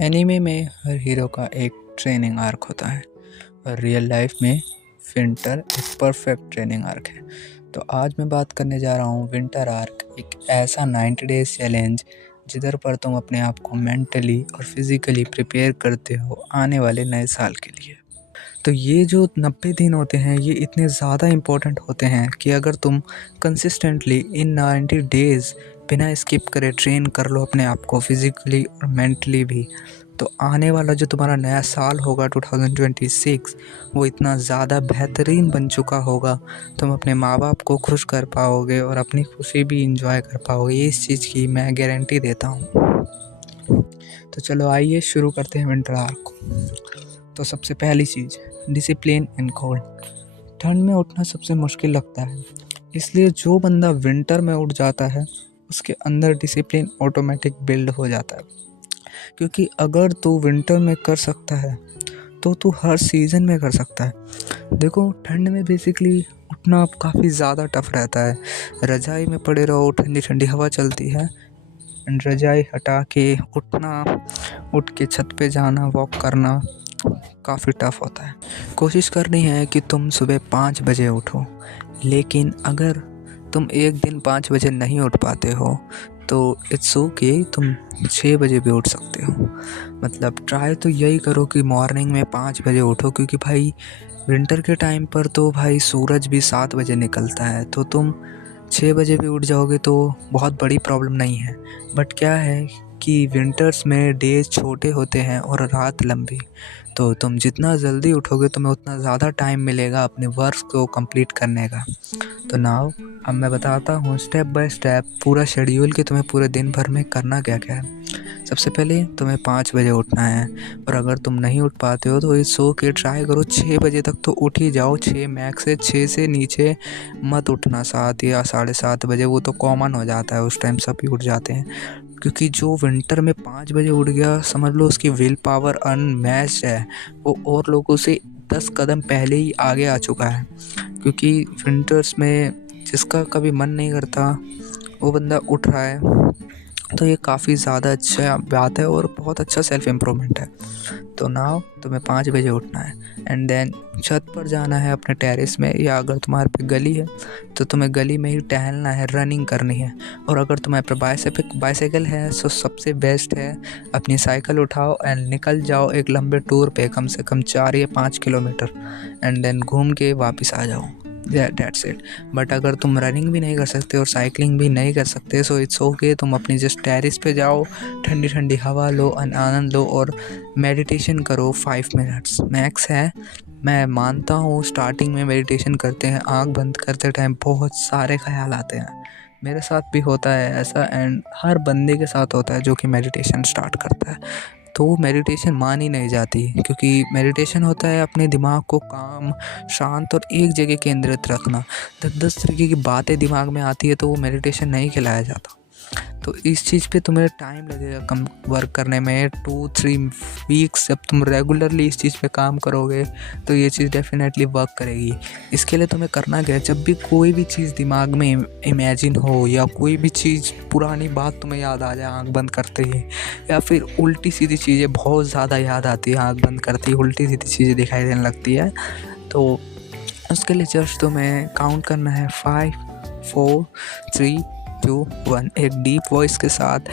Anime में हर hero का एक ट्रेनिंग आर्क होता है और रियल लाइफ में विंटर एक परफेक्ट ट्रेनिंग आर्क है। तो आज मैं बात करने जा रहा हूँ विंटर आर्क, एक ऐसा 90 डेज चैलेंज जिधर पर तुम अपने आप को मेंटली और फिजिकली प्रिपेयर करते हो आने वाले नए साल के लिए। तो ये जो 90 दिन होते हैं ये इतने ज़्यादा इम्पोर्टेंट होते हैं कि अगर तुम कंसिस्टेंटली इन 90 डेज़ बिना स्किप करे ट्रेन कर लो अपने आप को फिज़िकली और मेंटली भी, तो आने वाला जो तुम्हारा नया साल होगा 2026 वो इतना ज़्यादा बेहतरीन बन चुका होगा। तुम अपने माँ बाप को खुश कर पाओगे और अपनी खुशी भी इंजॉय कर पाओगे, इस चीज़ की मैं गारंटी देता हूँ। तो चलो आइए शुरू करते हैं विंटर आर्क को। तो सबसे पहली चीज़, डिसिप्लिन एंड कोल्ड। ठंड में उठना सबसे मुश्किल लगता है, इसलिए जो बंदा विंटर में उठ जाता है उसके अंदर डिसिप्लिन ऑटोमेटिक बिल्ड हो जाता है। क्योंकि अगर तू विंटर में कर सकता है तो तू हर सीज़न में कर सकता है। देखो, ठंड में बेसिकली उठना काफ़ी ज़्यादा टफ रहता है। रज़ाई में पड़े रहो, ठंडी ठंडी हवा चलती है एंड रज़ाई हटा के उठ के छत पे जाना, वॉक करना काफ़ी टफ होता है। कोशिश करनी है कि तुम सुबह 5 बजे उठो, लेकिन अगर तुम एक दिन 5 बजे नहीं उठ पाते हो तो इट्स ओके, तुम 6 बजे भी उठ सकते हो। मतलब ट्राई तो यही करो कि मॉर्निंग में 5 बजे उठो, क्योंकि भाई विंटर के टाइम पर तो भाई सूरज भी 7 बजे निकलता है, तो तुम 6 बजे भी उठ जाओगे तो बहुत बड़ी प्रॉब्लम नहीं है। बट क्या है कि विंटर्स में डेज छोटे होते हैं और रात लंबी, तो तुम जितना जल्दी उठोगे तुम्हें उतना ज़्यादा टाइम मिलेगा अपने वर्क को कंप्लीट करने का। तो नाउ अब मैं बताता हूँ स्टेप बाय स्टेप पूरा शेड्यूल कि तुम्हें पूरे दिन भर में करना क्या क्या है। सबसे पहले तुम्हें 5 बजे उठना है, और अगर तुम नहीं उठ पाते हो तो इट्स ओके, ट्राई करो 6 बजे तक तो उठ ही जाओ। 6 मैक्स है, 6 से नीचे मत उठना। 7 या 7:30 बजे वो तो कॉमन हो जाता है, उस टाइम सभी उठ जाते हैं। क्योंकि जो विंटर में 5 बजे उठ गया समझ लो उसकी विल पावर अनमैच्ड है, वो और लोगों से 10 कदम पहले ही आगे आ चुका है। क्योंकि विंटर्स में जिसका कभी मन नहीं करता वो बंदा उठ रहा है, तो ये काफ़ी ज़्यादा अच्छा बात है और बहुत अच्छा सेल्फ इम्प्रूवमेंट है। तो नाउ तुम्हें 5 बजे उठना है एंड देन छत पर जाना है अपने टेरेस में, या अगर तुम्हारे पे गली है तो तुम्हें गली में ही टहलना है, रनिंग करनी है। और अगर तुम्हारे पे बाइसाइकिल है तो सबसे बेस्ट है अपनी साइकिल उठाओ एंड निकल जाओ एक लंबे टूर पे, कम से कम 4 या 5 किलोमीटर, एंड देन घूम के वापस आ जाओ। That's it. बट अगर तुम रनिंग भी नहीं कर सकते और साइकिलिंग भी नहीं कर सकते सो इट्स ओके, तुम अपनी जस्ट टेरेस पे जाओ, ठंडी ठंडी हवा लो, आनंद लो और मेडिटेशन करो। 5 मिनट्स मैक्स है। मैं मानता हूँ स्टार्टिंग में मेडिटेशन करते हैं आँख बंद करते टाइम बहुत सारे ख्याल आते हैं, मेरे साथ भी होता है ऐसा, एंड हर बंदे के साथ होता है जो कि मेडिटेशन स्टार्ट करता है। तो वो मेडिटेशन मान ही नहीं जाती, क्योंकि मेडिटेशन होता है अपने दिमाग को काम, शांत और एक जगह केंद्रित रखना। 10-10 तरीके की बातें दिमाग में आती है तो वो मेडिटेशन नहीं कहलाया जाता। तो इस चीज़ पे तुम्हें टाइम लगेगा कम वर्क करने में, 2-3 वीक्स। जब तुम रेगुलरली इस चीज़ पे काम करोगे तो ये चीज़ डेफिनेटली वर्क करेगी। इसके लिए तुम्हें करना क्या है, जब भी कोई भी चीज़ दिमाग में इमेजिन हो या कोई भी चीज़ पुरानी बात तुम्हें याद आ जाए आँख बंद करते ही, या फिर उल्टी सीधी चीज़ें बहुत ज़्यादा याद आती है आँख बंद करती ही, उल्टी सीधी चीज़ें दिखाई देने लगती है, तो उसके लिए जस्ट तुम्हें काउंट करना है 5 4 3 2 1। एक डीप वॉइस के साथ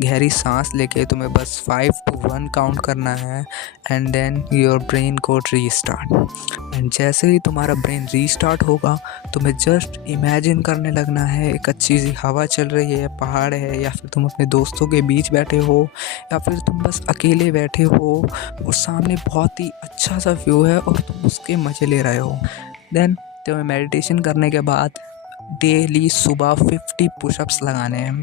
गहरी सांस लेके तुम्हें बस 5 to 1 काउंट करना है एंड देन योर ब्रेन को रीस्टार्ट। एंड जैसे ही तुम्हारा ब्रेन रीस्टार्ट होगा तुम्हें जस्ट इमेजिन करने लगना है एक अच्छी सी हवा चल रही है, पहाड़ है, या फिर तुम अपने दोस्तों के बीच बैठे हो, या फिर तुम बस अकेले बैठे हो और सामने बहुत ही अच्छा सा व्यू है और तुम उसके मज़े ले रहे हो। देन तुम्हें मेडिटेशन करने के बाद डेली सुबह 50 पुशअप्स लगाने हैं,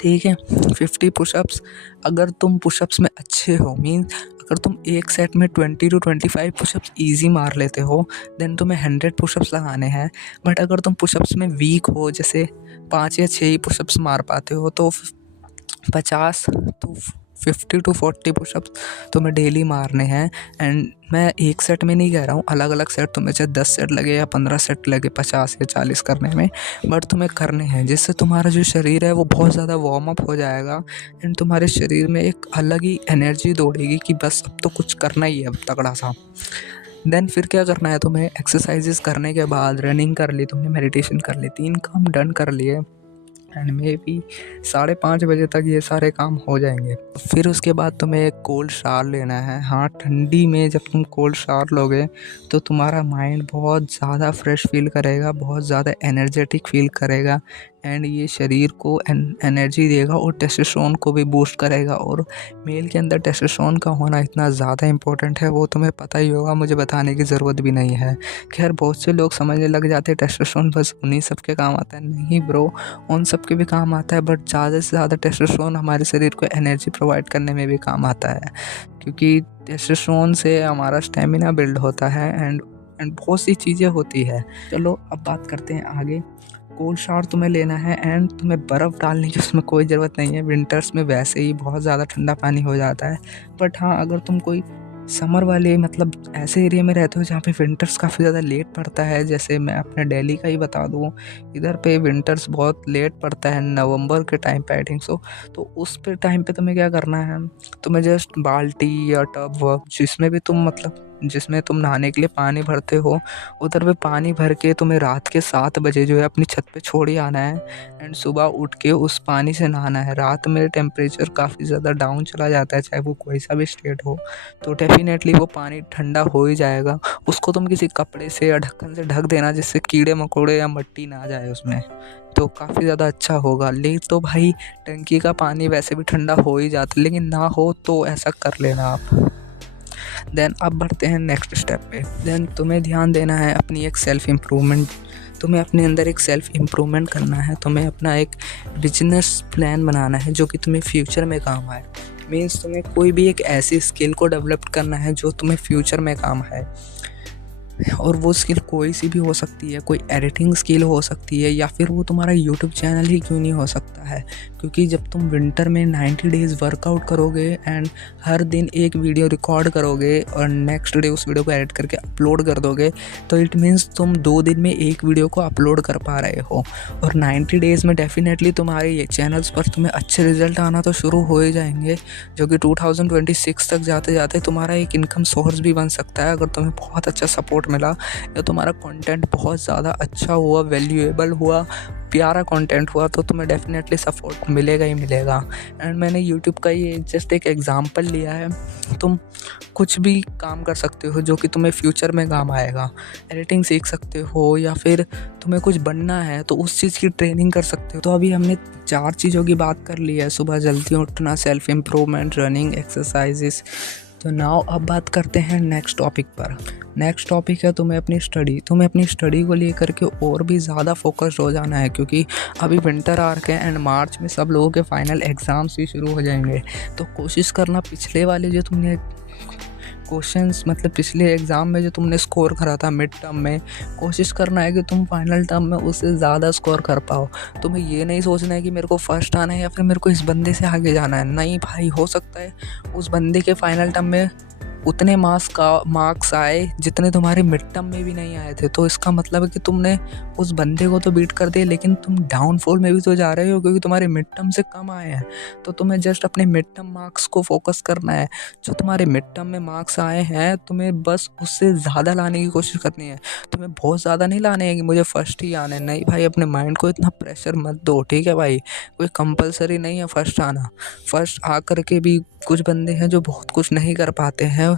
ठीक है। 50 पुशअप्स। अगर तुम पुशअप्स में अच्छे हो, मीन्स अगर तुम एक सेट में 20 to 25 पुशअप्स ईजी मार लेते हो देन तुम्हें 100 पुशअप्स लगाने हैं। बट अगर तुम पुशअप्स में वीक हो, जैसे 5 या 6 ही पुशअप्स मार पाते हो, तो 50 तो 50 to 40 पुशअप्स तुम्हें डेली मारने हैं। एंड मैं एक सेट में नहीं कह रहा हूँ, अलग अलग सेट, तुम्हें चाहे 10 सेट लगे या 15 सेट लगे 50 या 40 करने में, बट तुम्हें करने हैं, जिससे तुम्हारा जो शरीर है वो बहुत ज़्यादा वार्म अप हो जाएगा। एंड तुम्हारे शरीर में एक अलग ही एनर्जी दौड़ेगी कि बस अब तो कुछ करना ही है, अब तगड़ा सा। देन फिर क्या करना है तुम्हें, एक्सरसाइजेस करने के बाद रनिंग कर ली तुमने, मेडिटेशन कर ली, 3 काम डन कर लिए, एंड मे बी 5:30 बजे तक ये सारे काम हो जाएंगे। फिर उसके बाद तुम्हें एक कोल्ड शावर लेना है। हाँ, ठंडी में जब तुम कोल्ड शावर लोगे तो तुम्हारा माइंड बहुत ज़्यादा फ्रेश फील करेगा, बहुत ज़्यादा एनर्जेटिक फील करेगा, एंड ये शरीर को एनर्जी देगा और टेस्टोस्टेरोन को भी बूस्ट करेगा। और मेल के अंदर टेस्टोस्टेरोन का होना इतना ज़्यादा इंपॉर्टेंट है, वो तुम्हें पता ही होगा, मुझे बताने की ज़रूरत भी नहीं है। खैर, बहुत से लोग समझने लग जाते हैं टेस्टोस्टेरोन बस उन्हीं सब के काम आता है। नहीं ब्रो, उन सब के भी काम आता है, बट ज़्यादा से ज़्यादा टेस्टोस्टेरोन हमारे शरीर को एनर्जी प्रोवाइड करने में भी काम आता है, क्योंकि टेस्टोस्टेरोन से हमारा स्टेमिना बिल्ड होता है एंड बहुत सी चीज़ें होती है। चलो अब बात करते हैं आगे। कोल्ड शावर तुम्हें लेना है एंड तुम्हें बर्फ़ डालने की उसमें कोई ज़रूरत नहीं है। विंटर्स में वैसे ही बहुत ज़्यादा ठंडा पानी हो जाता है, बट हाँ, अगर तुम कोई समर वाले मतलब ऐसे एरिया में रहते हो जहाँ पे विंटर्स काफ़ी ज़्यादा लेट पड़ता है, जैसे मैं अपने दिल्ली का ही बता दूँ, इधर पे विंटर्स बहुत लेट पड़ता है, नवंबर के टाइम पे आई थिंक सो। तो उस पे टाइम पे तुम्हें क्या करना है, तुम्हें जस्ट बाल्टी या टब वर्क जिसमें भी तुम मतलब जिसमें तुम नहाने के लिए पानी भरते हो, उधर पे पानी भर के तुम्हें रात के 7 बजे जो है अपनी छत पे छोड़ ही आना है एंड सुबह उठ के उस पानी से नहाना है। रात में टेम्परेचर काफ़ी ज़्यादा डाउन चला जाता है, चाहे वो कोई सा भी स्टेट हो, तो डेफिनेटली वो पानी ठंडा हो ही जाएगा। उसको तुम किसी कपड़े से या ढक्कन से ढक देना, जिससे कीड़े मकोड़े या मिट्टी ना जाए उसमें, तो काफ़ी ज़्यादा अच्छा होगा। ले तो भाई टंकी का पानी वैसे भी ठंडा हो ही जाता है, लेकिन ना हो तो ऐसा कर लेना आप। देन अब बढ़ते हैं नेक्स्ट स्टेप पे। देन तुम्हें ध्यान देना है अपनी एक सेल्फ इम्प्रूवमेंट, तुम्हें अपने अंदर एक सेल्फ इम्प्रूवमेंट करना है, तुम्हें अपना एक बिजनेस प्लान बनाना है जो कि तुम्हें फ्यूचर में काम आए। मीन्स तुम्हें कोई भी एक ऐसी स्किल को डेवलप करना है जो तुम्हें फ्यूचर में काम आए, और वो स्किल कोई सी भी हो सकती है, कोई एडिटिंग स्किल हो सकती है, या फिर वो तुम्हारा यूट्यूब चैनल ही क्यों नहीं हो सकता है। क्योंकि जब तुम विंटर में 90 डेज़ वर्कआउट करोगे एंड हर दिन एक वीडियो रिकॉर्ड करोगे और नेक्स्ट डे उस वीडियो को एडिट करके अपलोड कर दोगे, तो इट मीन्स तुम 2 दिन में एक वीडियो को अपलोड कर पा रहे हो। और 90 डेज़ में डेफिनेटली तुम्हारे ये चैनल्स पर तुम्हें अच्छे रिजल्ट आना तो शुरू हो ही जाएंगे, जो कि 2026 तक जाते जाते तुम्हारा एक इनकम सोर्स भी बन सकता है, अगर तुम्हें बहुत अच्छा सपोर्ट मिला या तुम्हारा कंटेंट बहुत ज़्यादा अच्छा हुआ, वैल्यूएबल हुआ, प्यारा कंटेंट हुआ, तो तुम्हें डेफिनेटली सपोर्ट मिलेगा ही मिलेगा। एंड मैंने यूट्यूब का ये जस्ट एक एग्जांपल लिया है, तुम कुछ भी काम कर सकते हो जो कि तुम्हें फ्यूचर में काम आएगा। एडिटिंग सीख सकते हो, या फिर तुम्हें कुछ बनना है तो उस चीज़ की ट्रेनिंग कर सकते हो। तो अभी हमने 4 चीज़ों की बात कर ली है, सुबह जल्दी उठना, सेल्फ इम्प्रूवमेंट, रनिंग, एक्सरसाइजेस। तो नाउ अब बात करते हैं नेक्स्ट टॉपिक पर। नेक्स्ट टॉपिक है तुम्हें अपनी स्टडी को लेकर के और भी ज़्यादा फोकस्ड हो जाना है, क्योंकि अभी विंटर आ रखे हैं एंड मार्च में सब लोगों के फाइनल एग्ज़ाम्स भी शुरू हो जाएंगे। तो कोशिश करना पिछले वाले जो तुमने क्वेश्चंस मतलब पिछले एग्ज़ाम में जो तुमने स्कोर करा था मिड टर्म में, कोशिश करना है कि तुम फाइनल टर्म में उससे ज़्यादा स्कोर कर पाओ। तुम्हें ये नहीं सोचना है कि मेरे को फर्स्ट आना है या फिर मेरे को इस बंदे से आगे जाना है। नहीं भाई, हो सकता है उस बंदे के फाइनल टर्म में उतने मार्क्स आए जितने तुम्हारे मिड टर्म में भी नहीं आए थे, तो इसका मतलब है कि तुमने उस बंदे को तो बीट कर दिया, लेकिन तुम डाउनफॉल में भी तो जा रहे हो, क्योंकि तुम्हारे मिड टर्म से कम आए हैं। तो तुम्हें जस्ट अपने मिड टर्म मार्क्स को फोकस करना है। जो तुम्हारे मिड टर्म में मार्क्स आए हैं, तुम्हें बस उससे ज़्यादा लाने की कोशिश करनी है। तुम्हें बहुत ज़्यादा नहीं लाने हैं कि मुझे फर्स्ट ही आना है। नहीं भाई, अपने माइंड को इतना प्रेशर मत दो, ठीक है भाई। कोई कंपलसरी नहीं है फर्स्ट आना। फर्स्ट आ करके भी कुछ बंदे हैं जो बहुत कुछ नहीं कर पाते हैं।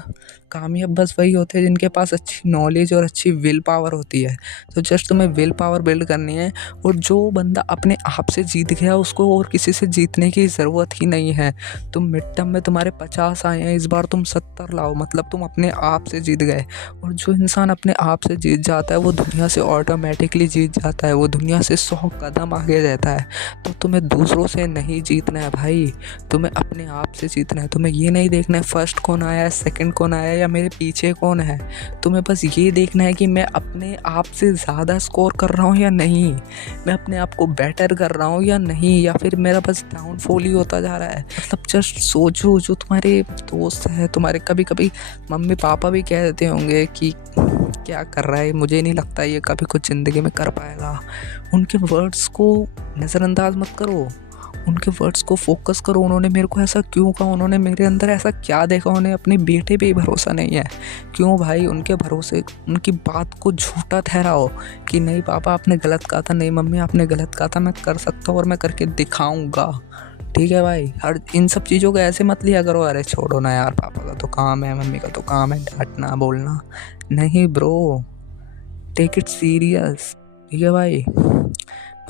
कामयाब बस वही होते हैं जिनके पास अच्छी नॉलेज और अच्छी विल पावर होती है। तो जस्ट तुम्हें विल पावर बिल्ड करनी है, और जो बंदा अपने आप से जीत गया उसको और किसी से जीतने की ज़रूरत ही नहीं है। तुम मिड टर्म में तुम्हारे 50 आए हैं, इस बार तुम 70 लाओ, मतलब तुम अपने आप से जीत गए। और जो इंसान अपने आप से जीत जाता है वो दुनिया से ऑटोमेटिकली जीत जाता है, वो दुनिया से 100 कदम आगे रहता है। तो तुम्हें दूसरों से नहीं जीतना है भाई, तुम्हें अपने आप से जीतना देखना है, तुम्हें ये नहीं देखना है फर्स्ट कौन आया, सेकंड कौन आया या मेरे पीछे कौन है। तुम्हें बस ये देखना है कि मैं अपने आप से ज़्यादा स्कोर कर रहा हूँ या नहीं, मैं अपने आप को बेटर कर रहा हूँ या नहीं, या फिर मेरा बस डाउनफॉल ही होता जा रहा है। मतलब जस्ट सोचो, जो तुम्हारे दोस्त है, तुम्हारे कभी कभी मम्मी पापा भी कह देते होंगे कि क्या कर रहा है, मुझे नहीं लगता ये कभी कुछ ज़िंदगी में कर पाएगा। उनके वर्ड्स को नज़रअंदाज मत करो, उनके वर्ड्स को फोकस करो। उन्होंने मेरे को ऐसा क्यों कहा, उन्होंने मेरे अंदर ऐसा क्या देखा, उन्हें अपने बेटे पे ही भरोसा नहीं है। क्यों भाई उनके भरोसे, उनकी बात को झूठा ठहराओ कि नहीं पापा आपने गलत कहा था, नहीं मम्मी आपने गलत कहा था, मैं कर सकता हूँ और मैं करके दिखाऊंगा। ठीक है भाई, हर इन सब चीज़ों को ऐसे मत लिया करो, अरे छोड़ो ना यार, पापा का तो काम है, मम्मी का तो काम है डांटना बोलना। नहीं ब्रो, टेक इट सीरियस। ठीक है भाई,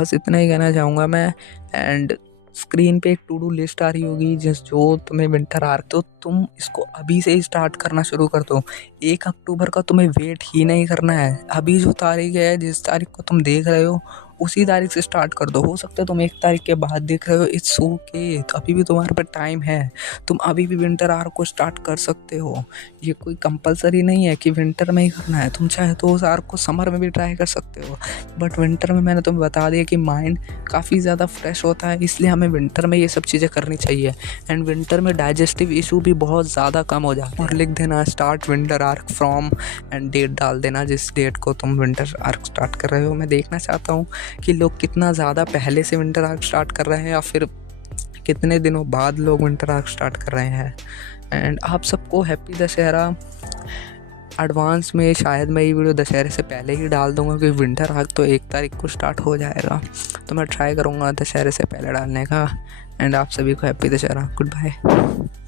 बस इतना ही कहना चाहूँगा मैं। एंड स्क्रीन पे एक टू डू लिस्ट आ रही होगी जो तुम्हें विंटर आर्क, तो तुम इसको अभी से ही स्टार्ट करना शुरू कर दो। 1 अक्टूबर का तुम्हें वेट ही नहीं करना है। अभी जो तारीख है, जिस तारीख को तुम देख रहे हो, उसी तारीख से स्टार्ट कर दो। हो सकता है तुम 1 तारीख के बाद देख रहे हो, इट्स ओके, तो अभी भी तुम्हारे पास टाइम है। तुम अभी भी विंटर आर्क को स्टार्ट कर सकते हो। ये कोई कंपलसरी नहीं है कि विंटर में ही करना है, तुम चाहे तो उस आर्क को समर में भी ट्राई कर सकते हो। बट विंटर में मैंने तुम्हें बता दिया कि माइंड काफ़ी ज़्यादा फ्रेश होता है, इसलिए हमें विंटर में ये सब चीज़ें करनी चाहिए। एंड विंटर में डाइजेस्टिव इशू भी बहुत ज़्यादा कम हो जाते हैं। और लिख देना start winter arc from, end date डाल देना जिस डेट को तुम विंटर आर्क स्टार्ट कर रहे हो। मैं देखना चाहता हूँ कि लोग कितना ज़्यादा पहले से विंटर आर्क स्टार्ट कर रहे हैं या फिर कितने दिनों बाद लोग विंटर आर्क स्टार्ट कर रहे हैं। एंड आप सबको हैप्पी दशहरा। एडवांस में शायद मैं ये वीडियो दशहरे से पहले ही डाल दूंगा, क्योंकि विंटर आर्क तो 1 तारीख को स्टार्ट हो जाएगा, तो मैं ट्राई करूँगा दशहरे से पहले डालने का। एंड आप सभी को हैप्पी दशहरा। Good bye.